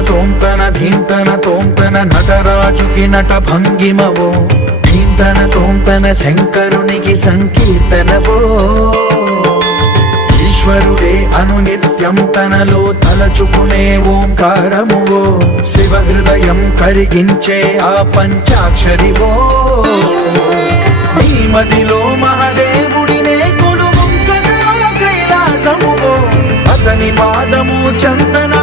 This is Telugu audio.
తోంతన ధీంతన తోంతన నటరాజుకి నట భంగిమవో, ధీంతన తోంతన శంకరునికి సంకీర్తనవో. ఈశ్వరుడే అనునిత్యం తనలో తలచుకునే ఓంకారమువో, శివ హృదయం కరిగించే ఆ పంచాక్షరివో. నీ మదిలో మహాదేవుడినే కొలువుంచగా కైలాసమువో, అతని పాదము చందన